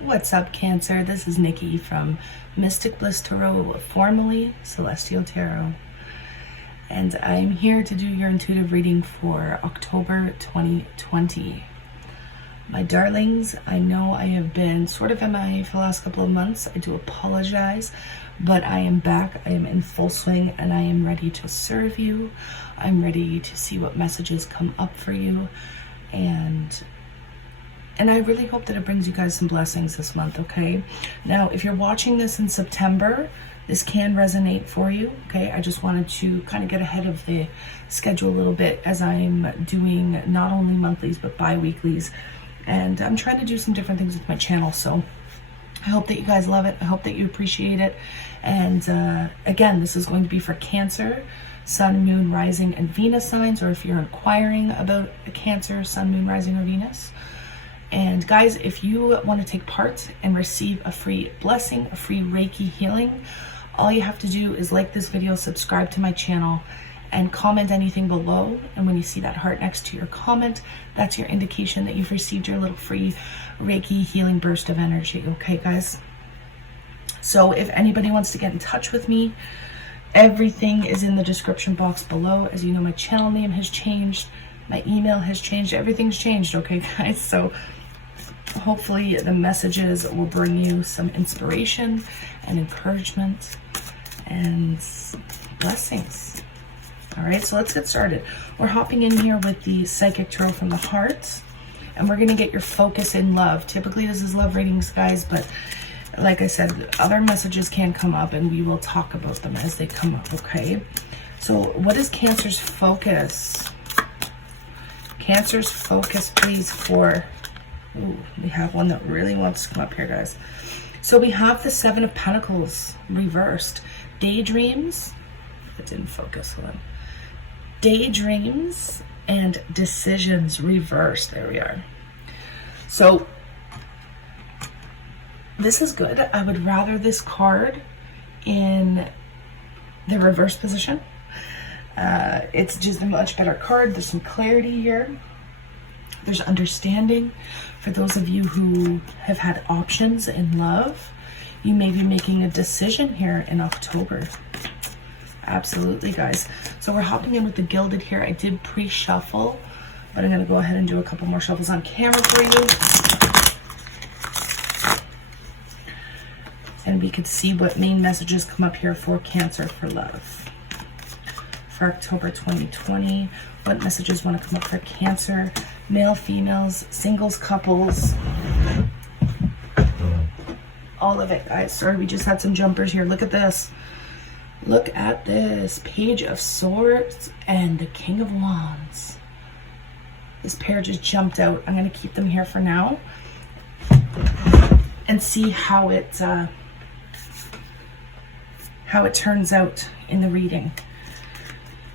What's up, Cancer? This is Nikki from Mystikblisstarot, formerly Celestial Tarot. And I'm here to do your intuitive reading for October 2020. My darlings, I know I have been sort of MIA for the last couple of months. I do apologize, but I am back. I am in full swing and I am ready to serve you. I'm ready to see what messages come up for you. And I really hope that it brings you guys some blessings this month, okay? Now, if you're watching this in September, this can resonate for you, okay? I just wanted to kind of get ahead of the schedule a little bit as I'm doing not only monthlies, but bi-weeklies. And I'm trying to do some different things with my channel, so I hope that you guys love it. I hope that you appreciate it. And again, this is going to be for Cancer, Sun, Moon, Rising, and Venus signs, or if you're inquiring about a Cancer, Sun, Moon, Rising, or Venus. And guys, if you want to take part and receive a free blessing, a free Reiki healing, all you have to do is like this video, subscribe to my channel, and comment anything below. And when you see that heart next to your comment, that's your indication that you've received your little free Reiki healing burst of energy. Okay, guys? So if anybody wants to get in touch with me, everything is in the description box below. As you know, my channel name has changed. My email has changed. Everything's changed, okay, guys? So hopefully the messages will bring you some inspiration and encouragement and blessings. All right, so let's get started. We're hopping in here with the Psychic Tarot from the Heart, and we're going to get your focus in love. Typically, this is love readings, guys, but like I said, other messages can come up, and we will talk about them as they come up, okay? So what is Cancer's focus? Cancer's focus, please, for... Ooh, we have one that really wants to come up here, guys. So we have the Seven of Pentacles reversed. Daydreams. It didn't focus. Hold on. Daydreams and decisions reversed. There we are. So this is good. I would rather this card in the reverse position. It's just a much better card. There's some clarity here. There's understanding. For those of you who have had options in love, you may be making a decision here in October. Absolutely, guys. So we're hopping in with the Gilded here. I did pre-shuffle, but I'm going to go ahead and do a couple more shuffles on camera for you. And we could see what main messages come up here for Cancer for love. For October 2020, what messages want to come up for Cancer? Male, females, singles, couples. All of it, guys. Sorry, we just had some jumpers here. Look at this. Look at this. Page of Swords and the King of Wands. This pair just jumped out. I'm going to keep them here for now and see how it turns out in the reading.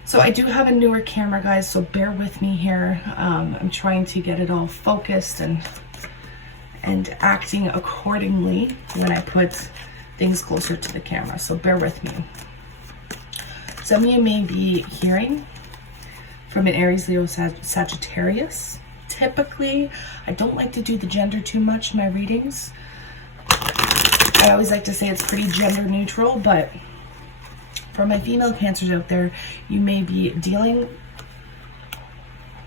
So I do have a newer camera, guys, so bear with me here. I'm trying to get it all focused and acting accordingly when I put things closer to the camera, so bear with me. Some of you may be hearing from an Aries, Leo, Sagittarius. Typically, I don't like to do the gender too much in my readings. I always like to say it's pretty gender neutral, but for my female Cancers out there, you may be dealing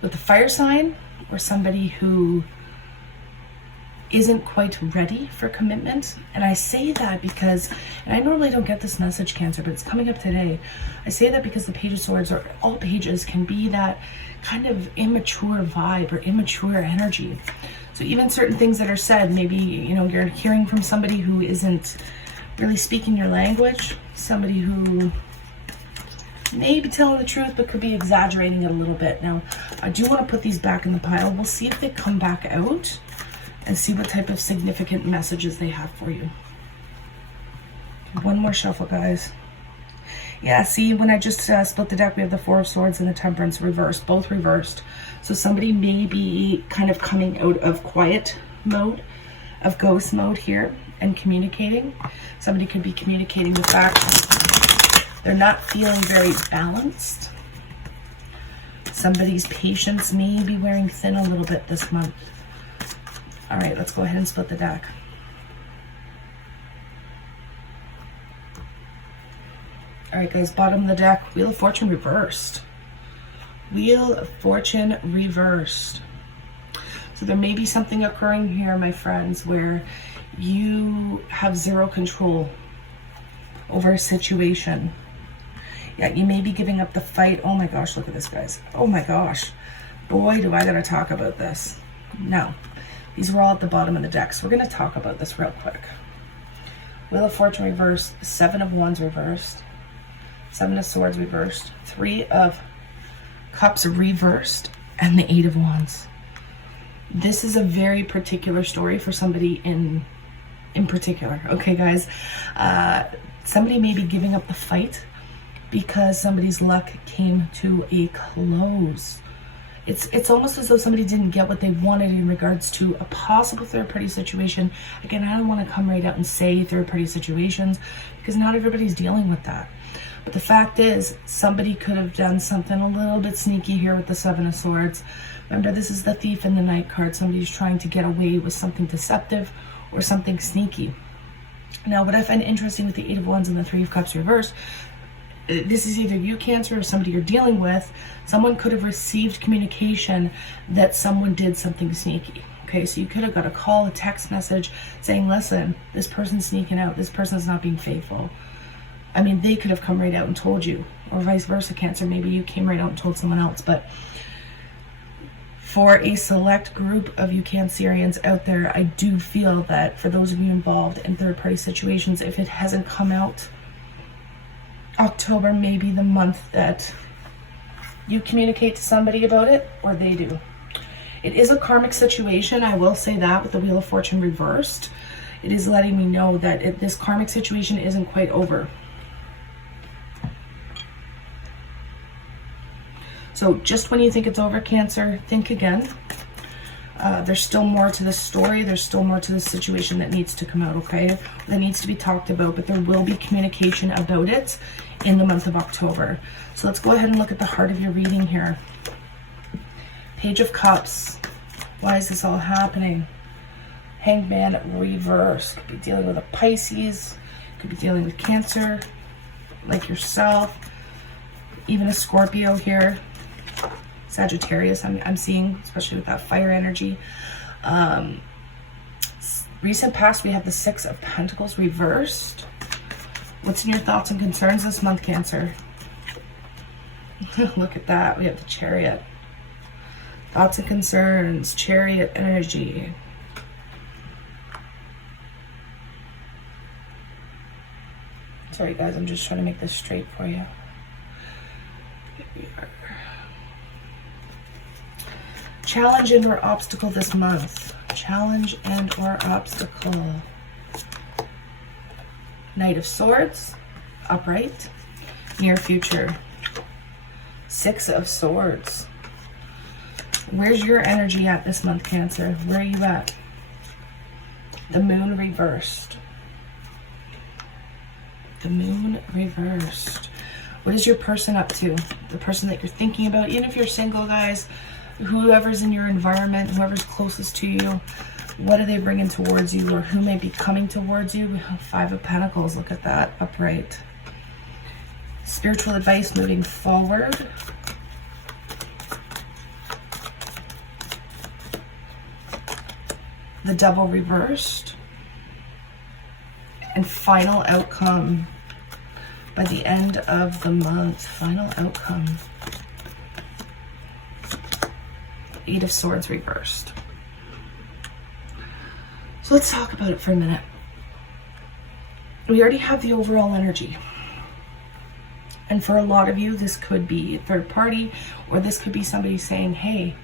with a fire sign or somebody who isn't quite ready for commitment. And I say that because, and I normally don't get this message, Cancer, but it's coming up today. I say that because the Page of Swords, or all pages, can be that kind of immature vibe or immature energy. So even certain things that are said, maybe, you know, you're hearing from somebody who isn't really speaking your language, somebody who may be telling the truth but could be exaggerating it a little bit. Now, I do want to put these back in the pile. We'll see if they come back out and see what type of significant messages they have for you. One more shuffle, guys. Yeah, see, when I just split the deck, we have the Four of Swords and the Temperance reversed, both reversed. So somebody may be kind of coming out of quiet mode, of ghost mode here, and communicating. Somebody could be communicating the fact they're not feeling very balanced. Somebody's patience may be wearing thin a little bit this month. All right, let's go ahead and split the deck. All right, guys, bottom of the deck, Wheel of Fortune reversed. Wheel of Fortune reversed. So there may be something occurring here, my friends, where you have zero control over a situation. Yeah, you may be giving up the fight. Oh my gosh, look at this, guys. Oh my gosh. Boy, do I gotta talk about this. Now, these were all at the bottom of the deck, so we're gonna talk about this real quick. Wheel of Fortune reversed, 7 of Wands reversed, 7 of Swords reversed, 3 of Cups reversed, and the 8 of Wands. This is a very particular story for somebody in particular, okay, guys? Somebody may be giving up the fight because somebody's luck came to a close. It's almost as though somebody didn't get what they wanted in regards to a possible third-party situation. Again, I don't want to come right out and say third-party situations because not everybody's dealing with that. But the fact is, somebody could have done something a little bit sneaky here with the 7 of Swords. Remember, this is the Thief and the Knight card. Somebody's trying to get away with something deceptive or something sneaky. Now, what I find interesting with the 8 of Wands and the 3 of Cups reversed, this is either you, Cancer, or somebody you're dealing with. Someone could have received communication that someone did something sneaky. Okay, so you could have got a call, a text message saying, listen, this person's sneaking out. This person's not being faithful. I mean, they could have come right out and told you, or vice versa, Cancer. Maybe you came right out and told someone else. But for a select group of you Cancerians out there, I do feel that for those of you involved in third-party situations, if it hasn't come out, October may be the month that you communicate to somebody about it, or they do. It is a karmic situation, I will say that, with the Wheel of Fortune reversed. It is letting me know that this karmic situation isn't quite over. So just when you think it's over, Cancer, think again. There's still more to this story. There's still more to this situation that needs to come out, okay? That needs to be talked about, but there will be communication about it in the month of October. So let's go ahead and look at the heart of your reading here. Page of Cups. Why is this all happening? Hanged Man reversed. Could be dealing with a Pisces. Could be dealing with Cancer, like yourself. Even a Scorpio here. Sagittarius, I'm seeing, especially with that fire energy. Recent past, we have the 6 of Pentacles reversed. What's in your thoughts and concerns this month, Cancer? Look at that. We have the Chariot. Thoughts and concerns, Chariot energy. Sorry, guys, I'm just trying to make this straight for you. Here we are. Challenge and or obstacle this month. Challenge and or obstacle. Knight of Swords, upright. Near future. 6 of Swords. Where's your energy at this month, Cancer? Where are you at? The Moon reversed. The Moon reversed. What is your person up to? The person that you're thinking about, even if you're single, guys, whoever's in your environment, whoever's closest to you, what are they bringing towards you, or who may be coming towards you? 5 of Pentacles, look at that, upright. Spiritual advice moving forward. The Devil reversed. And final outcome by the end of the month. Final outcome. 8 of Swords reversed. So let's talk about it for a minute. We already have the overall energy. And for a lot of you, this could be a third party, or this could be somebody saying, hey,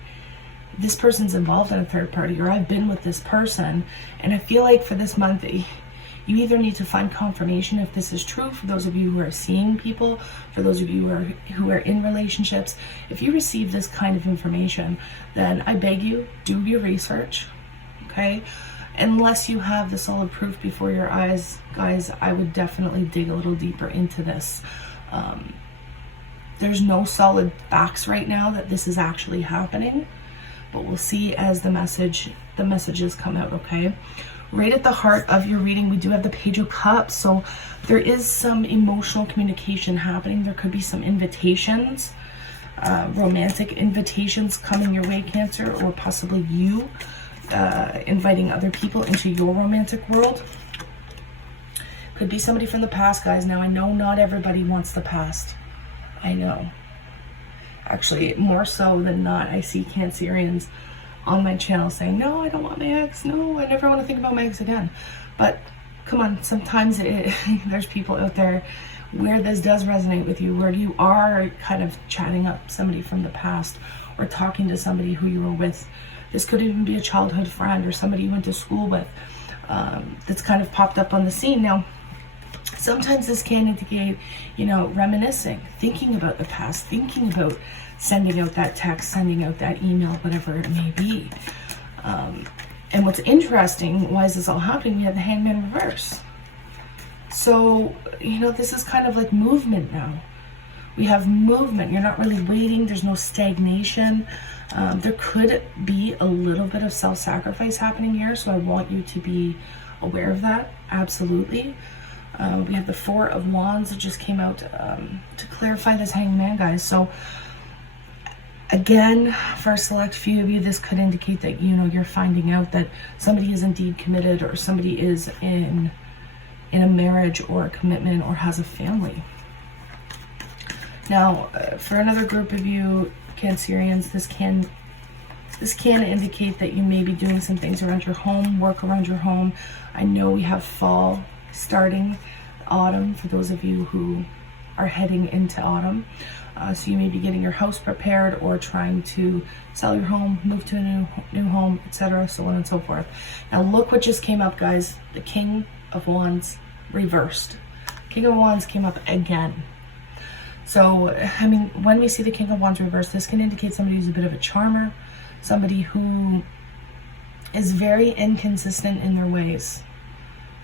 this person's involved in a third party, or I've been with this person. And I feel like for this month, you either need to find confirmation if this is true, for those of you who are seeing people, for those of you who are in relationships. If you receive this kind of information, then I beg you, do your research, okay? Unless you have the solid proof before your eyes, guys, I would definitely dig a little deeper into this. There's no solid facts right now that this is actually happening, but we'll see as the message the messages come out, okay? Right at the heart of your reading, we do have the Page of Cups. So there is some emotional communication happening. There could be some invitations, romantic invitations coming your way, Cancer, or possibly you inviting other people into your romantic world. Could be somebody from the past, guys. Now, I know not everybody wants the past. I know. Actually, more so than not, I see Cancerians on my channel saying, no, I don't want my ex. No, I never want to think about my ex again. But come on, sometimes there's people out there where this does resonate with you, where you are kind of chatting up somebody from the past or talking to somebody who you were with. This could even be a childhood friend or somebody you went to school with that's kind of popped up on the scene. Now, sometimes this can indicate, you know, reminiscing, thinking about the past, thinking about sending out that text, sending out that email, whatever it may be. And what's interesting, why is this all happening? We have the Hangman reverse. So, you know, this is kind of like movement now. We have movement. You're not really waiting. There's no stagnation. There could be a little bit of self-sacrifice happening here, so I want you to be aware of that. Absolutely. We have the Four of Wands that just came out to clarify this Hangman, guys. So again, for a select few of you, this could indicate that, you know, you're finding out that somebody is indeed committed, or somebody is in a marriage or a commitment or has a family. Now, for another group of you, Cancerians, this can indicate that you may be doing some things around your home, work around your home. I know we have fall starting, autumn, for those of you who are heading into autumn. So you may be getting your house prepared or trying to sell your home, move to a new home, etc., so on and so forth. Now look what just came up, guys. The King of Wands reversed. King of Wands came up again. So, I mean, when we see the King of Wands reversed, this can indicate somebody who's a bit of a charmer, somebody who is very inconsistent in their ways,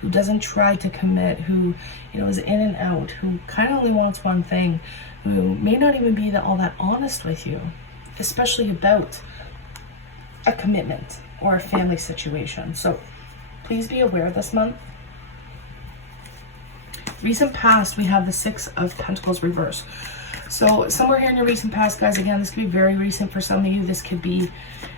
who doesn't try to commit, who, you know, is in and out, who kind of only wants one thing, who may not even be all that honest with you, especially about a commitment or a family situation. So please be aware this month. Recent past, we have the Six of Pentacles reverse. So somewhere here in your recent past, guys, again, this could be very recent for some of you. This could be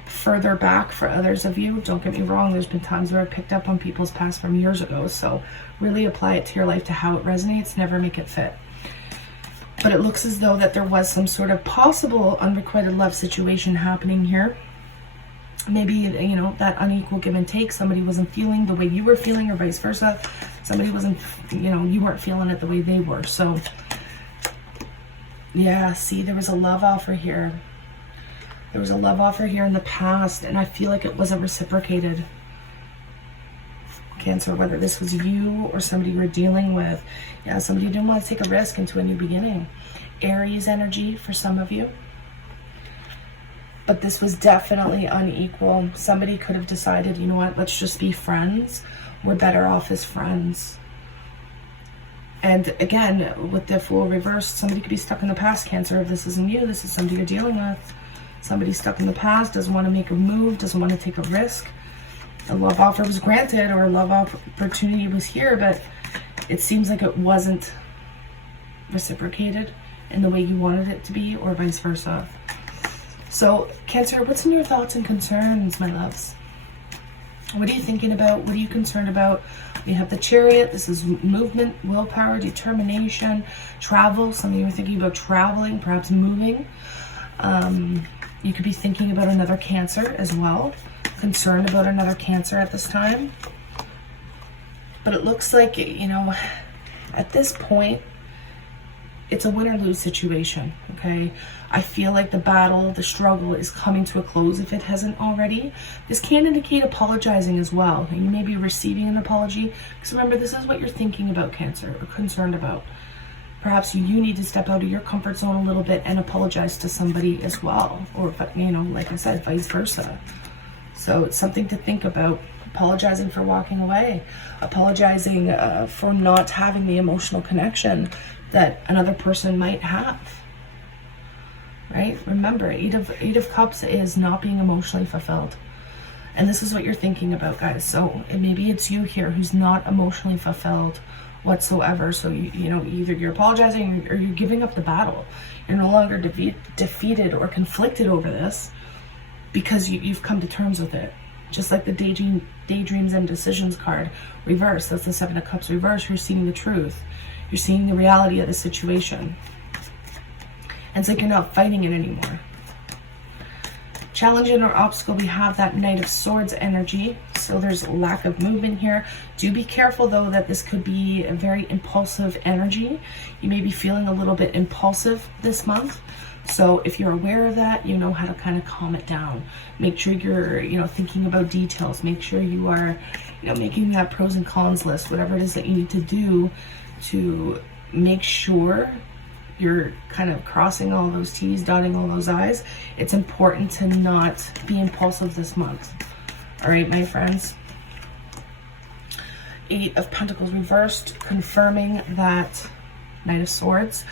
further back for others of you. Don't get me wrong. There's been times where I've picked up on people's past from years ago. So really apply it to your life, to how it resonates. Never make it fit. But it looks as though that there was some sort of possible unrequited love situation happening here. Maybe, you know, that unequal give and take. Somebody wasn't feeling the way you were feeling, or vice versa. Somebody wasn't, you know, you weren't feeling it the way they were. So, yeah, see, there was a love offer here. There was a love offer here in the past, and I feel like it wasn't reciprocated. Cancer, whether this was you or somebody you were dealing with. Yeah, somebody didn't want to take a risk into a new beginning. Aries energy for some of you. But this was definitely unequal. Somebody could have decided, you know what, let's just be friends. We're better off as friends. And again, with the Fool reversed, somebody could be stuck in the past, Cancer. If this isn't you, this is somebody you're dealing with. Somebody stuck in the past, doesn't want to make a move, doesn't want to take a risk. A love offer was granted, or a love opportunity was here, but it seems like it wasn't reciprocated in the way you wanted it to be, or vice versa. So, Cancer, what's in your thoughts and concerns, my loves? What are you thinking about? What are you concerned about? We have the Chariot. This is movement, willpower, determination, travel. Some of you are thinking about traveling, perhaps moving. You could be thinking about another Cancer as well. Concerned about another Cancer at this time. But it looks like, you know, at this point, it's a win or lose situation, okay? I feel like the battle, the struggle is coming to a close if it hasn't already. This can indicate apologizing as well. You may be receiving an apology, because remember, this is what you're thinking about, Cancer, or concerned about. Perhaps you need to step out of your comfort zone a little bit and apologize to somebody as well. Or, you know, like I said, vice versa. So it's something to think about. Apologizing for walking away. Apologizing for not having the emotional connection that another person might have. Right? Remember, Eight of Cups is not being emotionally fulfilled. And this is what you're thinking about, guys. So maybe it's you here who's not emotionally fulfilled whatsoever. So you know, either you're apologizing or you're giving up the battle. You're no longer defeated or conflicted over this, because you've come to terms with it. Just like the daydreams and decisions card reverse, that's the Seven of Cups reverse. You're seeing the truth. You're seeing the reality of the situation. And it's like you're not fighting it anymore. Challenge or obstacle, we have that Knight of Swords energy. So there's lack of movement here. Do be careful though, that this could be a very impulsive energy. You may be feeling a little bit impulsive this month. So if you're aware of that, you know how to kind of calm it down. Make sure you're, you know, thinking about details. Make sure you are, you know, making that pros and cons list, whatever it is that you need to do to make sure you're kind of crossing all those T's, dotting all those I's. It's important to not be impulsive this month. All right, my friends. Eight of Pentacles reversed, confirming that Knight of Swords.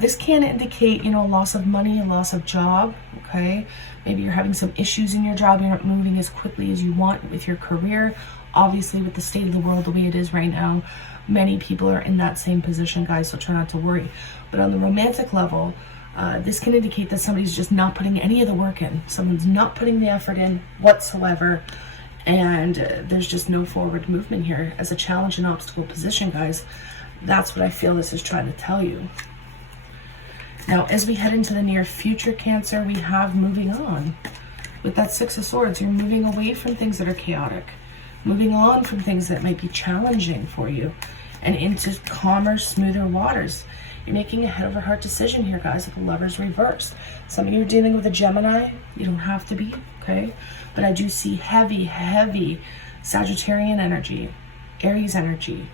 This can indicate, you know, loss of money, a loss of job, okay? Maybe you're having some issues in your job. You're not moving as quickly as you want with your career. Obviously, with the state of the world the way it is right now, many people are in that same position, guys, so try not to worry. But on the romantic level, this can indicate that somebody's just not putting any of the work in. Someone's not putting the effort in whatsoever, and there's just no forward movement here. As a challenge and obstacle position, guys, that's what I feel this is trying to tell you. Now, as we head into the near future, Cancer, we have moving on. With that Six of Swords, you're moving away from things that are chaotic, moving on from things that might be challenging for you, and into calmer, smoother waters. You're making a head over heart decision here, guys, with the Lovers reversed. Some of you are dealing with a Gemini. You don't have to be, okay? But I do see heavy, heavy Sagittarian energy, Aries energy.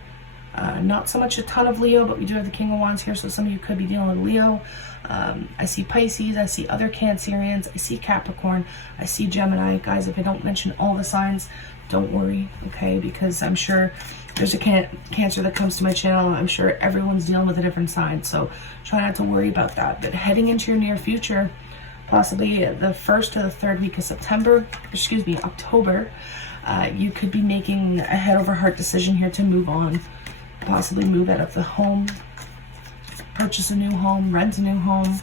Not so much a ton of Leo, but we do have the King of Wands here, so some of you could be dealing with Leo. I see Pisces, I see other Cancerians, I see Capricorn, I see Gemini. Guys, if I don't mention all the signs, don't worry, okay? Because I'm sure there's a Cancer that comes to my channel. I'm sure everyone's dealing with a different sign, so try not to worry about that. But heading into your near future, possibly the 1st or the 3rd week of October, you could be making a head over heart decision here to move on. Possibly move out of the home, purchase a new home, rent a new home,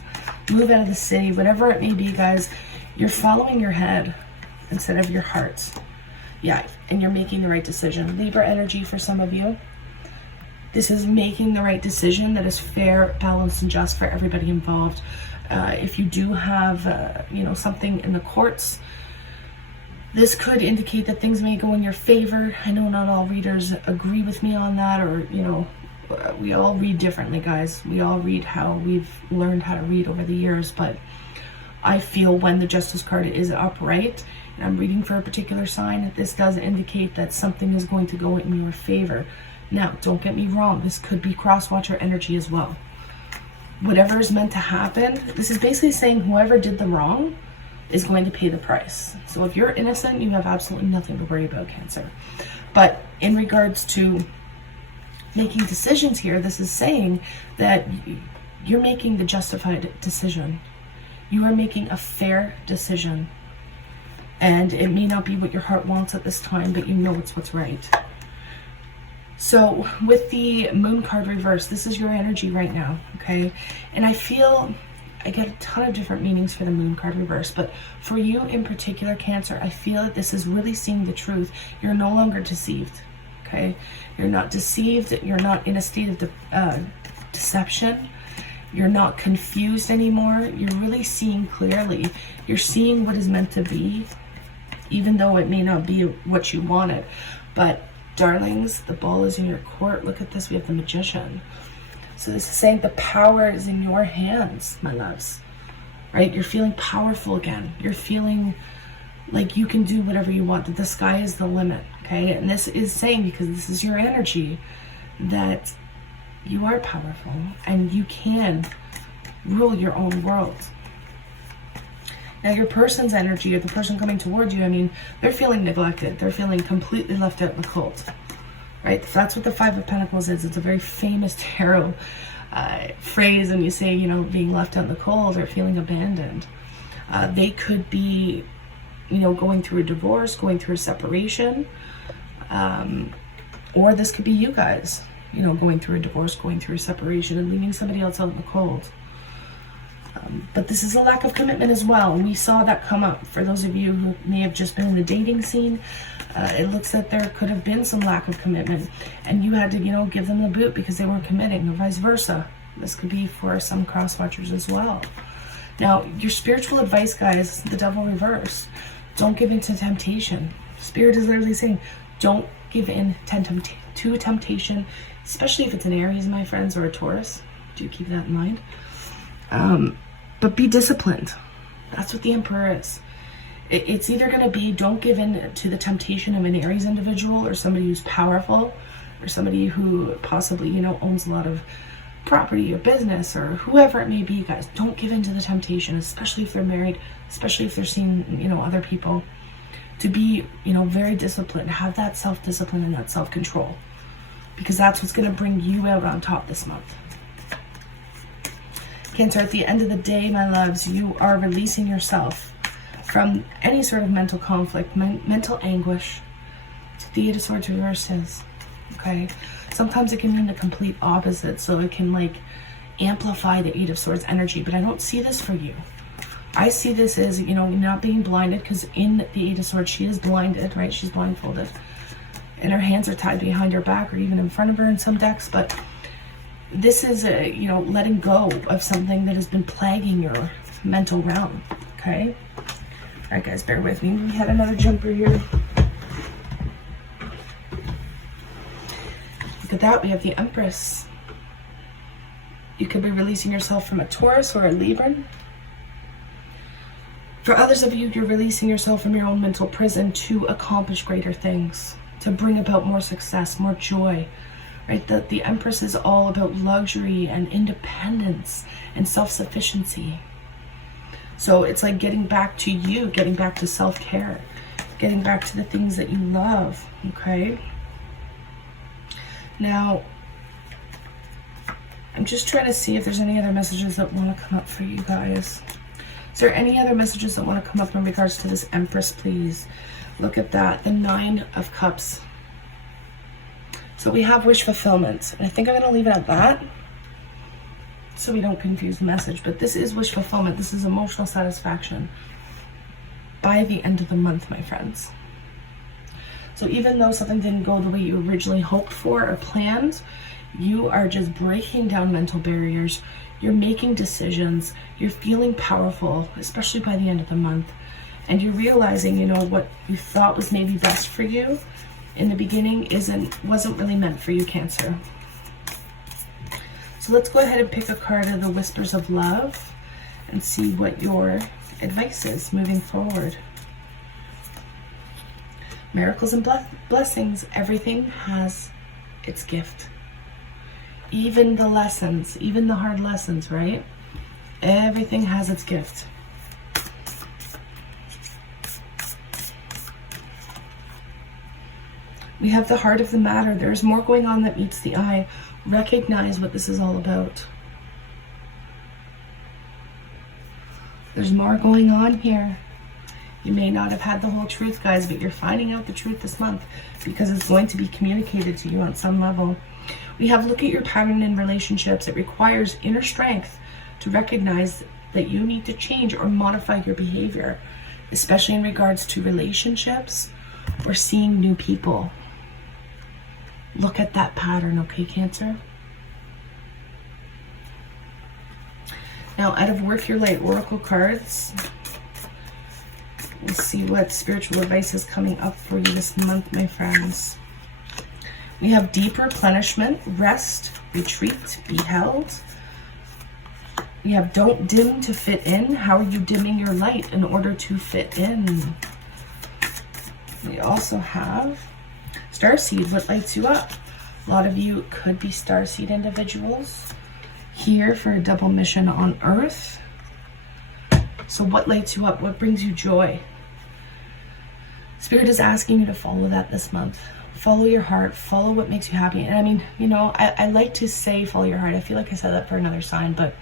move out of the city, whatever it may be, guys. You're following your head instead of your heart. Yeah, and you're making the right decision. Libra energy for some of you. This is making the right decision that is fair, balanced, and just for everybody involved. If you do have, you know, something in the courts, this could indicate that things may go in your favor. I know not all readers agree with me on that, or, you know, we all read differently, guys. We all read how we've learned how to read over the years, but I feel when the Justice card is upright, and I'm reading for a particular sign, this does indicate that something is going to go in your favor. Now, don't get me wrong, this could be cross-watcher energy as well. Whatever is meant to happen, this is basically saying whoever did the wrong is going to pay the price. So if you're innocent, you have absolutely nothing to worry about, Cancer. But in regards to making decisions here, this is saying that you're making the justified decision. You are making a fair decision. And it may not be what your heart wants at this time, but you know it's what's right. So with the Moon card reverse, this is your energy right now, okay? And I feel I get a ton of different meanings for the Moon card reverse, but for you in particular, Cancer, I feel that this is really seeing the truth. You're no longer deceived, okay? You're not deceived. You're not in a state of deception. You're not confused anymore. You're really seeing clearly. You're seeing what is meant to be, even though it may not be what you wanted. But darlings, the ball is in your court. Look at this. We have the Magician. So this is saying the power is in your hands, my loves, right? You're feeling powerful again. You're feeling like you can do whatever you want, that the sky is the limit, okay? And this is saying, because this is your energy, that you are powerful and you can rule your own world. Now your person's energy, or the person coming towards you, I mean, they're feeling neglected. They're feeling completely left out in the cold. Right, that's what the Five of Pentacles is. It's a very famous tarot phrase, and you say, you know, being left out in the cold or feeling abandoned. They could be you know, going through a divorce, going through a separation, or this could be you guys, you know, going through a divorce, going through a separation, and leaving somebody else out in the cold. But this is a lack of commitment as well. And we saw that come up for those of you who may have just been in the dating scene. It looks like there could have been some lack of commitment, and you had to, you know, give them the boot because they weren't committing, or vice versa. This could be for some cross watchers as well. Now, your spiritual advice, guys, the devil reverse. Don't give in to temptation. Spirit is literally saying, don't give in to temptation, especially if it's an Aries, my friends, or a Taurus. Do keep that in mind. But be disciplined. That's what the Emperor is. It's either going to be, don't give in to the temptation of an Aries individual, or somebody who's powerful, or somebody who possibly, you know, owns a lot of property or business, or whoever it may be, guys. Don't give in to the temptation, especially if they're married, especially if they're seeing, you know, other people. To be, you know, very disciplined. Have that self-discipline and that self-control, because that's what's going to bring you out on top this month. Cancer, at the end of the day, my loves, you are releasing yourself from any sort of mental conflict, mental anguish. That's what the Eight of Swords reverse is. Okay? Sometimes it can mean the complete opposite, so it can like amplify the Eight of Swords energy, but I don't see this for you. I see this as, you know, not being blinded, because in the Eight of Swords, she is blinded, right? She's blindfolded. And her hands are tied behind her back, or even in front of her in some decks, but this is, you know, letting go of something that has been plaguing your mental realm, okay? All right, guys, bear with me. We had another jumper here. Look at that. We have the Empress. You could be releasing yourself from a Taurus or a Libra. For others of you, you're releasing yourself from your own mental prison to accomplish greater things, to bring about more success, more joy. Right? The Empress is all about luxury and independence and self-sufficiency. So it's like getting back to you, getting back to self-care, getting back to the things that you love, okay? Now, I'm just trying to see if there's any other messages that want to come up for you guys. Is there any other messages that want to come up in regards to this Empress, please? Look at that, the Nine of Cups. So we have wish fulfillment, and I think I'm going to leave it at that so we don't confuse the message. But this is wish fulfillment. This is emotional satisfaction by the end of the month, my friends. So even though something didn't go the way you originally hoped for or planned, you are just breaking down mental barriers. You're making decisions. You're feeling powerful, especially by the end of the month. And you're realizing, you know, what you thought was maybe best for you in the beginning wasn't really meant for you, Cancer. So let's go ahead and pick a card of the Whispers of Love and see what your advice is moving forward. Miracles and blessings. Everything has its gift. Even the lessons, even the hard lessons, right? Everything has its gift. We have the heart of the matter. There's more going on that meets the eye. Recognize what this is all about. There's more going on here. You may not have had the whole truth, guys, but you're finding out the truth this month because it's going to be communicated to you on some level. We have look at your pattern in relationships. It requires inner strength to recognize that you need to change or modify your behavior, especially in regards to relationships or seeing new people. Look at that pattern, okay, Cancer? Now, out of Worth Your Light Oracle cards, we'll see what spiritual advice is coming up for you this month, my friends. We have deep replenishment, rest, retreat, be held. We have don't dim to fit in. How are you dimming your light in order to fit in? We also have Starseed, what lights you up? A lot of you could be Starseed individuals here for a double mission on Earth. So what lights you up? What brings you joy? Spirit is asking you to follow that this month. Follow your heart. Follow what makes you happy. And I mean, you know, I like to say follow your heart. I feel like I said that for another sign, but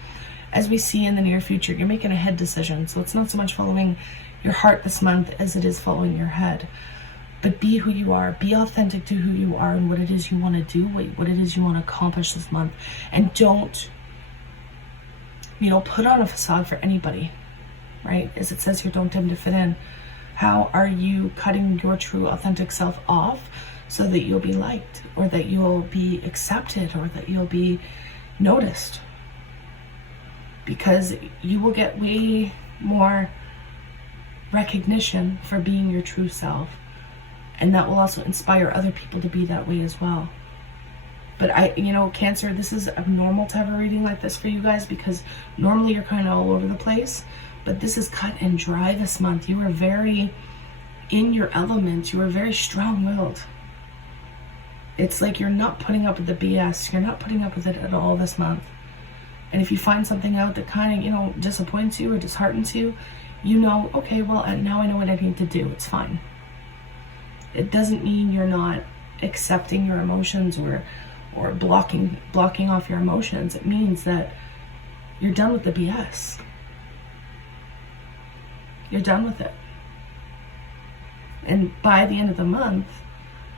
as we see in the near future, you're making a head decision. So it's not so much following your heart this month as it is following your head. But be who you are. Be authentic to who you are and what it is you want to do, what it is you want to accomplish this month. And don't, put on a facade for anybody, right? As it says here, don't dim to fit in. How are you cutting your true authentic self off so that you'll be liked, or that you'll be accepted, or that you'll be noticed? Because you will get way more recognition for being your true self. And that will also inspire other people to be that way as well. But Cancer, this is abnormal to have a reading like this for you guys, because normally you're kind of all over the place. But this is cut and dry this month. You are very in your element. You are very strong-willed. It's like you're not putting up with the BS. You're not putting up with it at all this month. And if you find something out that kind of, disappoints you or disheartens you, okay, well, now I know what I need to do. It's fine. It doesn't mean you're not accepting your emotions or blocking off your emotions. It means that you're done with the BS. You're done with it. And by the end of the month,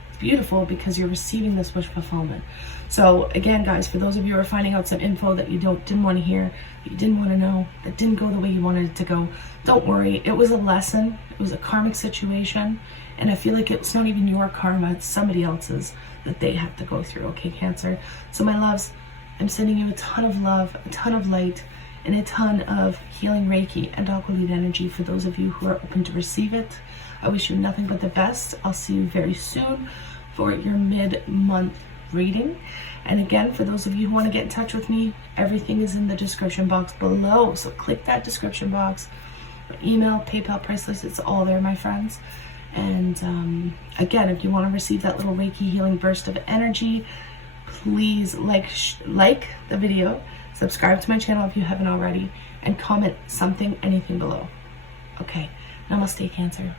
it's beautiful because you're receiving this wish fulfillment. So again, guys, for those of you who are finding out some info that you didn't want to hear, that you didn't want to know, that didn't go the way you wanted it to go, don't worry. It was a lesson. It was a karmic situation. And I feel like it's not even your karma, it's somebody else's that they have to go through, okay, Cancer? So my loves, I'm sending you a ton of love, a ton of light, and a ton of healing Reiki and aqua lead energy for those of you who are open to receive it. I wish you nothing but the best. I'll see you very soon for your mid-month reading. And again, for those of you who want to get in touch with me, everything is in the description box below. So click that description box. Email, PayPal, price list, it's all there, my friends. And again, if you want to receive that little Reiki healing burst of energy, please like the video, subscribe to my channel if you haven't already, and comment something, anything below. Okay, namaste, Cancer.